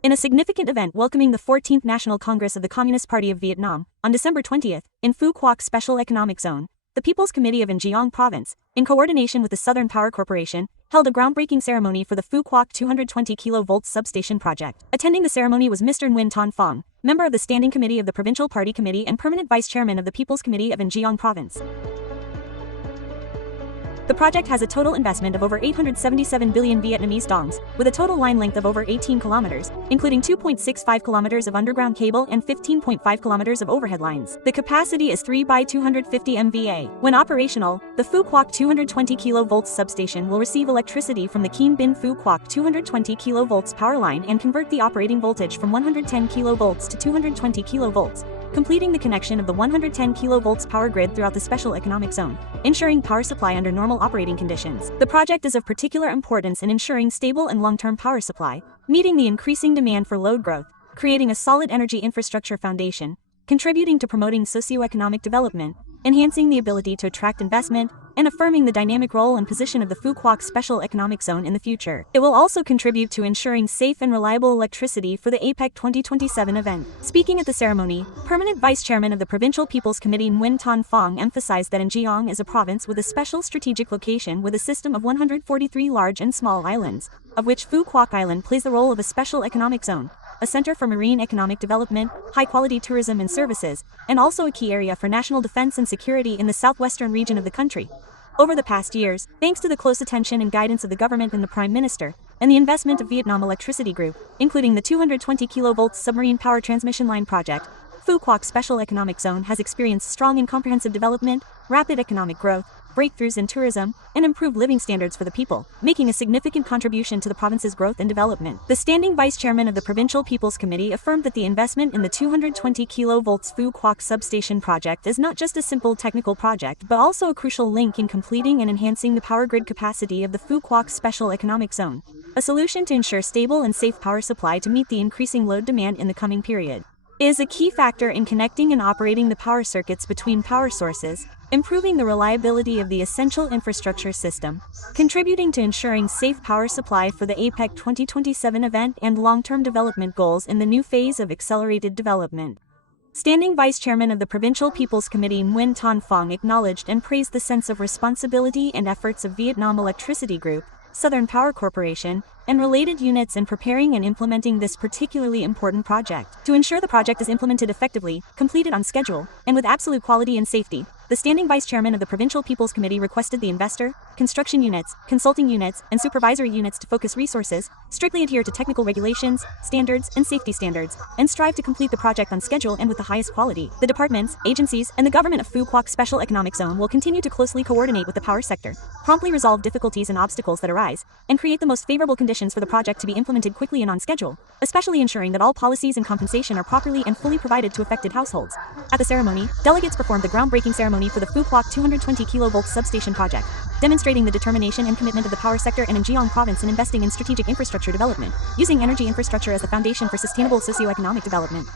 In a significant event welcoming the 14th National Congress of the Communist Party of Vietnam, on December 20th, in Phú Quốc Special Economic Zone, the People's Committee of An Giang Province, in coordination with the Southern Power Corporation, held a groundbreaking ceremony for the Phú Quốc 220 kV substation project. Attending the ceremony was Mr. Nguyen Ton Phong, member of the Standing Committee of the Provincial Party Committee and permanent Vice Chairman of the People's Committee of An Giang Province. The project has a total investment of over 877 billion Vietnamese dongs, with a total line length of over 18 kilometers, including 2.65 kilometers of underground cable and 15.5 kilometers of overhead lines. The capacity is 3 by 250 MVA. When operational, the Phú Quốc 220 kV substation will receive electricity from the Kien Bin Phú Quốc 220 kV power line and convert the operating voltage from 110 kV to 220 kV, completing the connection of the 110 kV power grid throughout the special economic zone, ensuring power supply under normal operating conditions. The project is of particular importance in ensuring stable and long-term power supply, meeting the increasing demand for load growth, creating a solid energy infrastructure foundation, contributing to promoting socio-economic development, enhancing the ability to attract investment, and affirming the dynamic role and position of the Phú Quốc Special Economic Zone in the future. It will also contribute to ensuring safe and reliable electricity for the Apec 2027 event. Speaking at the ceremony, Permanent Vice Chairman of the Provincial People's Committee Nguyen Ton Phong emphasized that An Giang is a province with a special strategic location with a system of 143 large and small islands, of which Phú Quốc Island plays the role of a special economic zone, a center for marine economic development, high-quality tourism and services, and also a key area for national defense and security in the southwestern region of the country. Over the past years, thanks to the close attention and guidance of the government and the Prime Minister, and the investment of Vietnam Electricity Group, including the 220 kV submarine power transmission line project, Phú Quốc Special Economic Zone has experienced strong and comprehensive development, rapid economic growth, breakthroughs in tourism, and improved living standards for the people, making a significant contribution to the province's growth and development. The standing vice chairman of the Provincial People's Committee affirmed that the investment in the 220 kV Phú Quốc substation project is not just a simple technical project but also a crucial link in completing and enhancing the power grid capacity of the Phú Quốc Special Economic Zone, a solution to ensure stable and safe power supply to meet the increasing load demand in the coming period. It is a key factor in connecting and operating the power circuits between power sources, improving the reliability of the essential infrastructure system, contributing to ensuring safe power supply for the APEC 2027 event and long-term development goals in the new phase of accelerated development. Standing Vice Chairman of the Provincial People's Committee Nguyen Ton Phong acknowledged and praised the sense of responsibility and efforts of Vietnam Electricity Group, Southern Power Corporation, and related units in preparing and implementing this particularly important project. To ensure the project is implemented effectively, completed on schedule, and with absolute quality and safety, the Standing Vice Chairman of the Provincial People's Committee requested the investor, construction units, consulting units, and supervisory units to focus resources, strictly adhere to technical regulations, standards, and safety standards, and strive to complete the project on schedule and with the highest quality. The departments, agencies, and the government of Phú Quốc Special Economic Zone will continue to closely coordinate with the power sector, promptly resolve difficulties and obstacles that arise, and create the most favorable conditions for the project to be implemented quickly and on schedule, especially ensuring that all policies and compensation are properly and fully provided to affected households. At the ceremony, delegates performed the groundbreaking ceremony for the Phú Quốc 220 kV substation project, demonstrating the determination and commitment of the power sector and An Giang province in investing in strategic infrastructure development, using energy infrastructure as the foundation for sustainable socio-economic development.